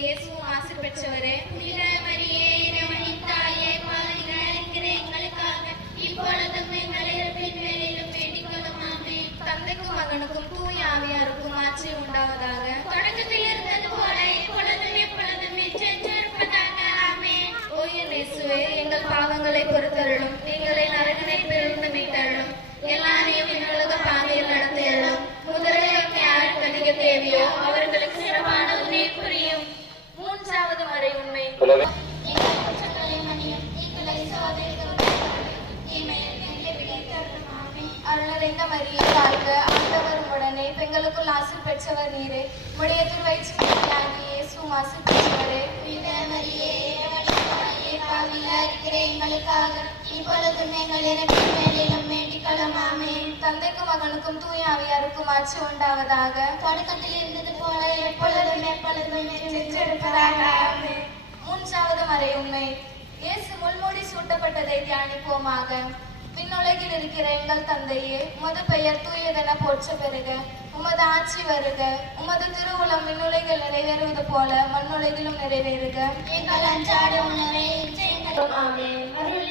இயேசுவும் ஆசி பெற்றவரே. புனித மரியே இறைவனின் தாயே, பாவிகளாய் இருக்கிற எங்களுக்காக இப்பொழுதும் எங்கள் இறப்பின் வேளையிலும் வேண்டிக் கொள்ளும். ஆமென். தந்தைக்கும் மகனுக்கும் தூய ஆவியாருக்கும் ஆட்சி உண்டாவதாக. தொடக்கத்தில் இருந்தது போல இப்பொழுதும் எப்பொழுதும் என்றென்றும் இருப்பதாக. ஆமென். ஓ என் இயேசுவே, எங்கள் பாவங்களை பொறுத்தருளும், எங்களை நரகத்திலிருந்து மீட்டருளும், எல்லாரையும் எங்களுக்கு பாதையில் நடத்தியருளும். முதலில் யாருக்கு அதிக தேவையோ அவர்களுக்கு சிறப்பான உதவி புரியும். மூன்றாவது மறை உண்மை. அருளறிந்த மரியே வாழ்க, ஆண்டவர் உடனே, பெண்களுக்குள் ஆசி பெற்றவர் நீரே. உடைய திருவயிற்றினாகிய இயேசுவும் ஆசி பெற்றவரே. புனித மரியே பாவிகளாய் இருக்கிற எங்களுக்காக இப்பொழுதும் எங்கள் இறப்பின் வேளையிலும் வேண்டிக் கொள்ளும். ஆமென். தந்தைக்கும் மகனுக்கும் தூய ஆவியாருக்கும் ஆட்சி உண்டாவதாக. தொடக்கத்தில் இருந்தது போல எப்பொழுதும் எப்பொழுதும் என்றென்றிருப்பதாக. ஆமென். மூன்றாவது மறை உண்மை. இயேசு முள்மூடி சூட்டப்பட்டதை தியானிப்போமாக. விண்ணுலகில் இருக்கிற எங்கள் தந்தையே, உமது பெயர் தூயதென போற்ற பெறுக. உமது ஆட்சி வருக. உமது திருவுளம் விண்ணுலகில் நிறைவேறுவது போல மண்ணுலகிலும் நிறைவேறுக. எங்கள் அன்றாட உணவை இன்று எங்களுக்கு. ஆமென். அருள்